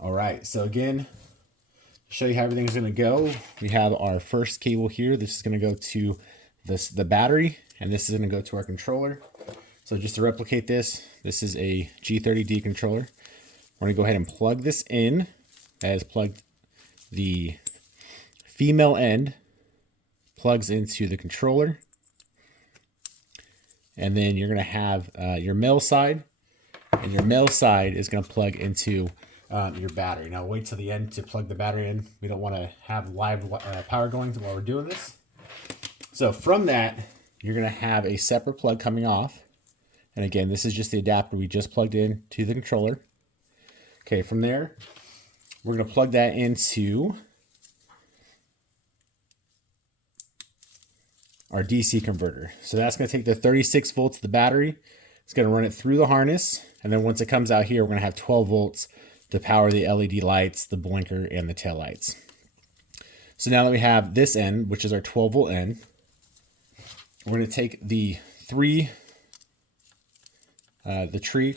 All right, so again, to show you how everything's gonna go, we have our first cable here. This is gonna go to the battery, and this is gonna go to our controller. So just to replicate this, this is a G30D controller. We're gonna go ahead and plug this in. That is plugged, the female end plugs into the controller. And then you're gonna have your male side, and your male side is gonna plug into your battery. Now wait till the end to plug the battery in. We don't wanna have live power going while we're doing this. So from that, you're gonna have a separate plug coming off. And again, this is just the adapter we just plugged in to the controller. Okay, from there, we're gonna plug that into our DC converter. So that's gonna take the 36 volts of the battery. It's gonna run it through the harness. And then once it comes out here, we're gonna have 12 volts to power the LED lights, the blinker, and the tail lights. So now that we have this end, which is our 12 volt end, we're gonna take the tree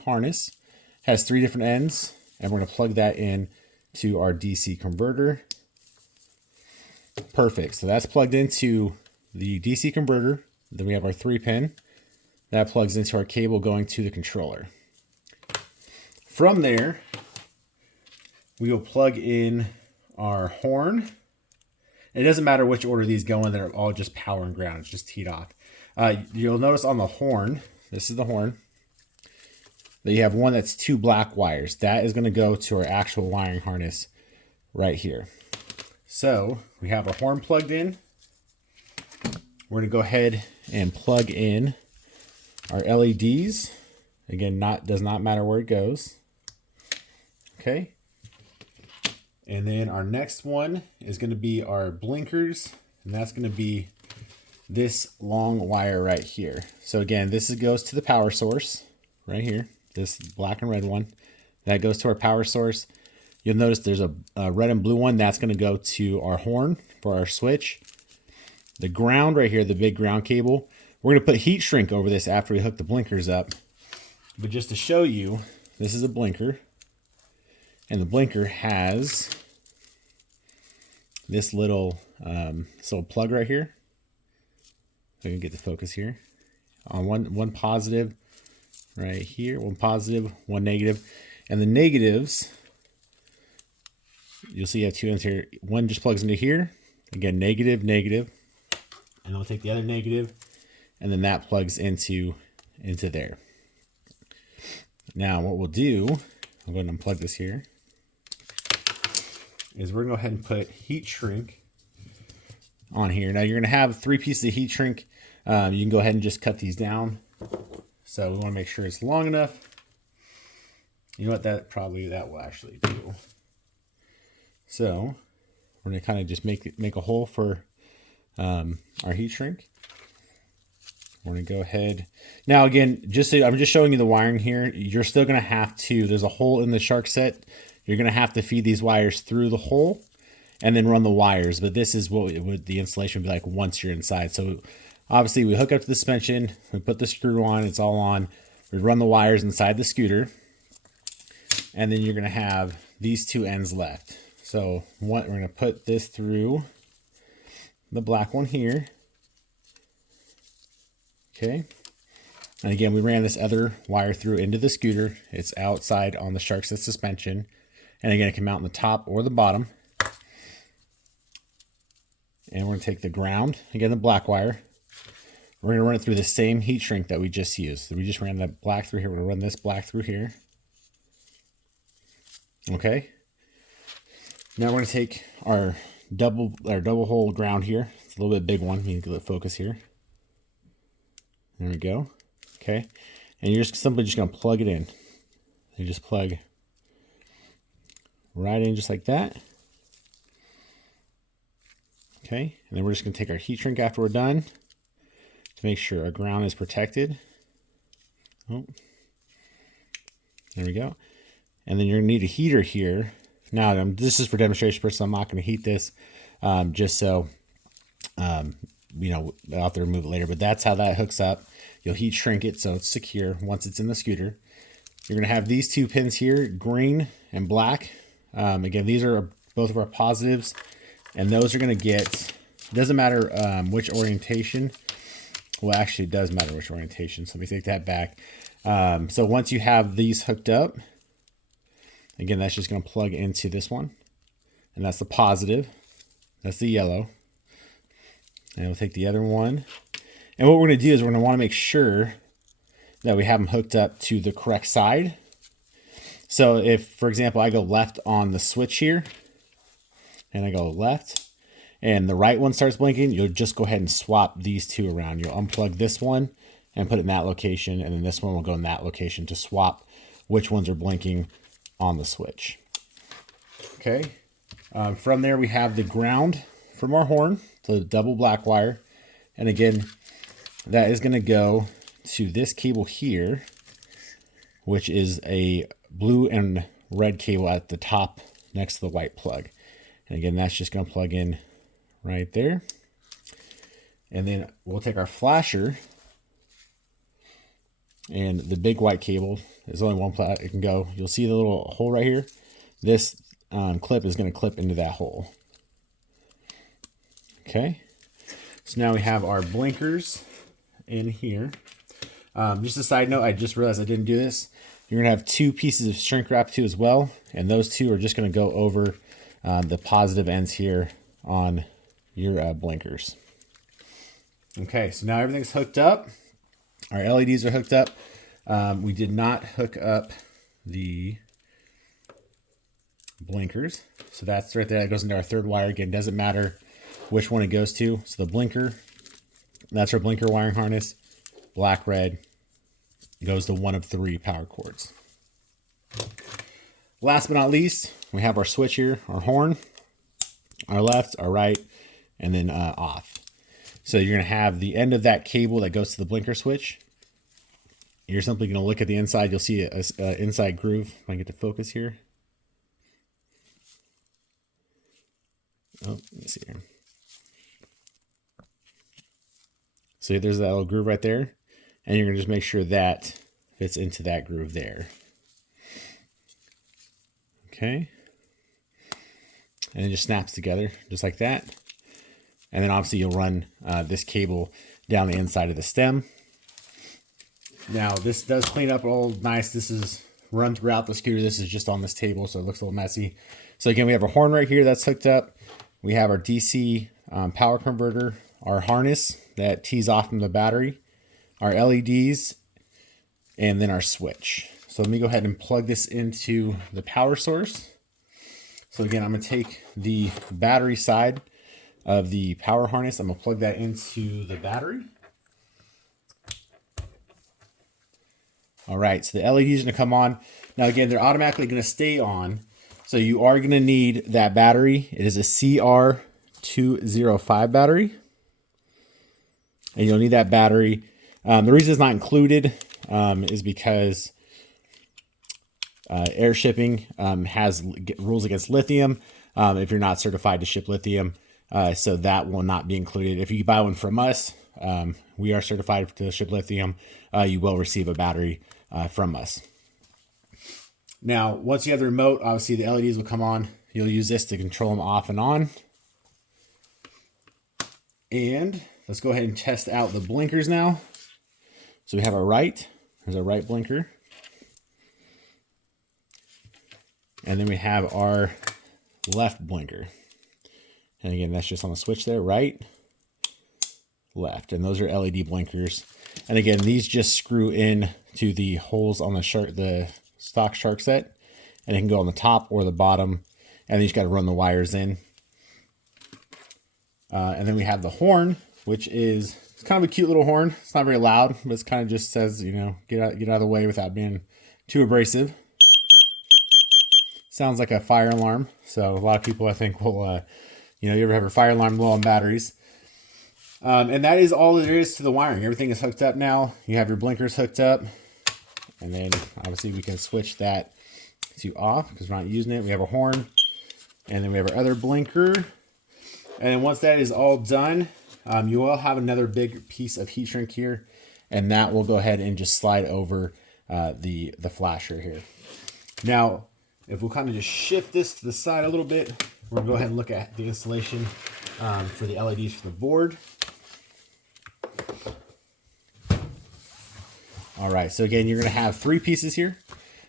harness, has 3 different ends, and we're gonna plug that in to our DC converter. Perfect, so that's plugged into the DC converter. Then we have our 3-pin. That plugs into our cable going to the controller. From there, we will plug in our horn. It doesn't matter which order these go in, they're all just power and ground, it's just teed off. You'll notice on the horn, this is the horn, that you have one that's 2 black wires. That is gonna go to our actual wiring harness right here. So we have our horn plugged in. We're gonna go ahead and plug in our LEDs. Again, does not matter where it goes. Okay. And then our next one is gonna be our blinkers, and that's gonna be this long wire right here. So again, this goes to the power source right here, this black and red one. That goes to our power source. You'll notice there's a red and blue one. That's gonna go to our horn for our switch. The ground right here, the big ground cable, we're gonna put heat shrink over this after we hook the blinkers up. But just to show you, this is a blinker, and the blinker has this little plug right here. So you can get the focus here. On one positive right here, one positive, one negative. And the negatives, you'll see you have 2 ends here. One just plugs into here. Again, negative, negative. And I'll take the other negative, and then that plugs into there. Now what we'll do, I'm going to unplug this here, is we're going to go ahead and put heat shrink on here. Now you're going to have 3 pieces of heat shrink. You can go ahead and just cut these down. So we want to make sure it's long enough. You know what, that will actually do. So we're going to kind of just make a hole for our heat shrink. We're going to go ahead. Now again, I'm just showing you the wiring here. You're still going to have to, there's a hole in the sharkset. You're going to have to feed these wires through the hole and then run the wires. But this is what the installation would be like once you're inside. So obviously we hook up to the suspension, we put the screw on, it's all on. We run the wires inside the scooter. And then you're going to have these 2 ends left. So we're going to put this through the black one here. Okay. And again, we ran this other wire through into the scooter. It's outside on the sharkset suspension. And again, it can mount on the top or the bottom. And we're going to take the ground, again, the black wire. We're going to run it through the same heat shrink that we just used. So we just ran the black through here. We're going to run this black through here. Okay. Now we're going to take our double hole ground here. It's a little bit big one. You can get focus here. There we go. Okay. And you're just simply going to plug it in. You just plug right in just like that. Okay. And then we're just going to take our heat shrink after we're done to make sure our ground is protected. Oh, there we go. And then you're going to need a heater here. Now, this is for demonstration purposes. I'm not going to heat this just so, I'll have to remove it later. But that's how that hooks up. You'll heat shrink it so it's secure once it's in the scooter. You're going to have these 2 pins here, green and black. Again, these are both of our positives, and those are going to get, it doesn't matter which orientation. Well, actually, it does matter which orientation, so let me take that back. So once you have these hooked up, again, that's just going to plug into this one, and that's the positive. That's the yellow. And we'll take the other one. And what we're going to do is we're going to want to make sure that we have them hooked up to the correct side. So if, for example, I go left on the switch here, and I go left, and the right one starts blinking, you'll just go ahead and swap these two around. You'll unplug this one and put it in that location, and then this one will go in that location to swap which ones are blinking on the switch. Okay. From there, we have the ground from our horn, so the double black wire. And again, that is going to go to this cable here, which is a blue and red cable at the top next to the white plug. And again, that's just going to plug in right there. And then we'll take our flasher, and the big white cable, there's only one plug it can go. You'll see the little hole right here. This clip is going to clip into that hole. Okay, so now we have our blinkers in here. Just a side note, I just realized I didn't do this. You're going to have two pieces of shrink wrap too as well, and those two are just going to go over the positive ends here on your blinkers. Okay, so now everything's hooked up. Our LEDs are hooked up. We did not hook up the blinkers, so that's right there. That goes into our third wire. Again, doesn't matter which one it goes to. So the blinker, that's our blinker wiring harness. Black, red, goes to one of 3 power cords. Last but not least, we have our switch here, our horn, our left, our right, and then off. So you're going to have the end of that cable that goes to the blinker switch. You're simply going to look at the inside. You'll see an inside groove. If I can get to focus here. Oh, let me see here. So there's that little groove right there. And you're going to just make sure that fits into that groove there. Okay. And it just snaps together just like that. And then obviously you'll run this cable down the inside of the stem. Now this does clean up all nice. This is run throughout the scooter. This is just on this table, so it looks a little messy. So again, we have a horn right here that's hooked up. We have our DC power converter, our harness that tees off from the battery, our LEDs, and then our switch. So let me go ahead and plug this into the power source. So again, I'm going to take the battery side of the power harness. I'm going to plug that into the battery. All right, so the LED is going to come on. Now again, they're automatically going to stay on. So you are going to need that battery. It is a CR205 battery. And you'll need that battery. The reason it's not included is because air shipping has rules against lithium if you're not certified to ship lithium. So that will not be included. If you buy one from us, we are certified to ship lithium. You will receive a battery from us. Now, once you have the remote, obviously the LEDs will come on. You'll use this to control them off and on. And let's go ahead and test out the blinkers now. So we have our right. There's our right blinker. And then we have our left blinker. And again, that's just on the switch there, right, left. And those are LED blinkers. And again, these just screw in to the holes on the stock sharkset. And it can go on the top or the bottom. And then you just got to run the wires in. And then we have the horn, which is it's kind of a cute little horn. It's not very loud, but it's kind of just says, you know, get out of the way without being too abrasive. Sounds like a fire alarm. So a lot of people, I think, will, you ever have a fire alarm low on batteries. And that is all there is to the wiring. Everything is hooked up now. You have your blinkers hooked up. And then obviously we can switch that to off because we're not using it. We have a horn. And then we have our other blinker. And then once that is all done, you will have another big piece of heat shrink here. And that will go ahead and just slide over the flasher here. Now, If we'll kind of just shift this to the side a little bit, we're gonna go ahead and look at the installation for the LEDs for the board. All right, so again, you're gonna have 3 pieces here.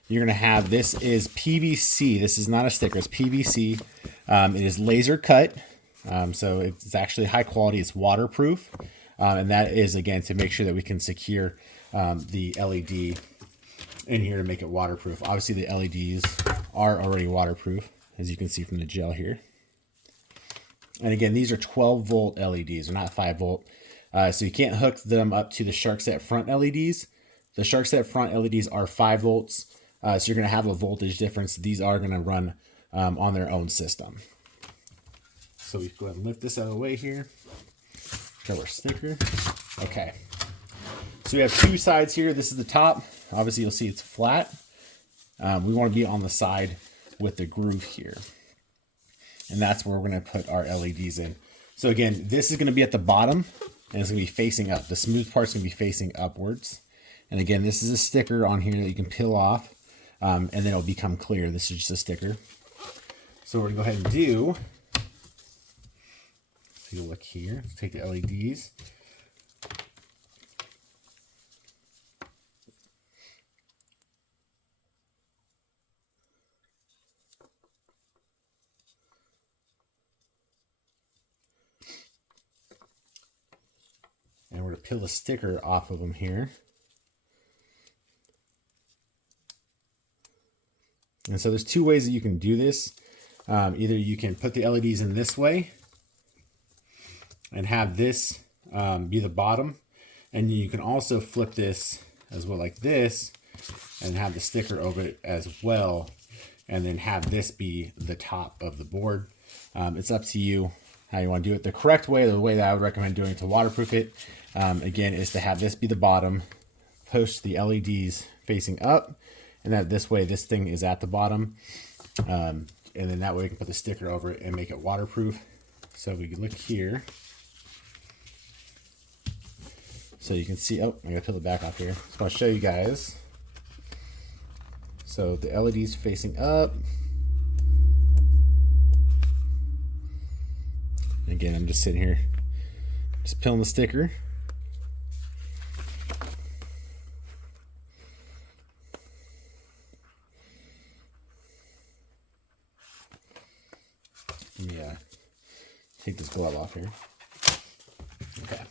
You're gonna have, this is PVC. This is not a sticker, it's PVC. It is laser cut, so it's actually high quality, it's waterproof. And that is, again, to make sure that we can secure the LED in here to make it waterproof. Obviously the LEDs are already waterproof, as you can see from the gel here. And again, these are 12 volt LEDs, they're not 5 volt. So you can't hook them up to the sharkset front LEDs. The sharkset front LEDs are 5 volts. So you're gonna have a voltage difference. These are gonna run on their own system. So we go ahead and lift this out of the way here. Grab our sticker. Okay. So we have 2 sides here. This is the top. Obviously you'll see it's flat. We wanna be on the side with the groove here. And that's where we're gonna put our LEDs in. So again, this is gonna be at the bottom and it's gonna be facing up. The smooth part's gonna be facing upwards. And again, this is a sticker on here that you can peel off, and then it'll become clear. This is just a sticker. So we're gonna go ahead and do, take a look here, let's take the LEDs. And we're gonna peel the sticker off of them here. And so there's 2 ways that you can do this. Either you can put the LEDs in this way and have this be the bottom. And you can also flip this as well like this and have the sticker over it as well. And then have this be the top of the board. It's up to you how you want to do it. The correct way, the way that I would recommend doing it to waterproof it, again, is to have this be the bottom, post the LEDs facing up, and that this way this thing is at the bottom, and then that way we can put the sticker over it and make it waterproof. So we can look here, so you can see, oh, I gotta peel the back off here, so I'll show you guys. So the LEDs facing up, again, I'm just sitting here just peeling the sticker. Yeah, take this glove off here. Okay.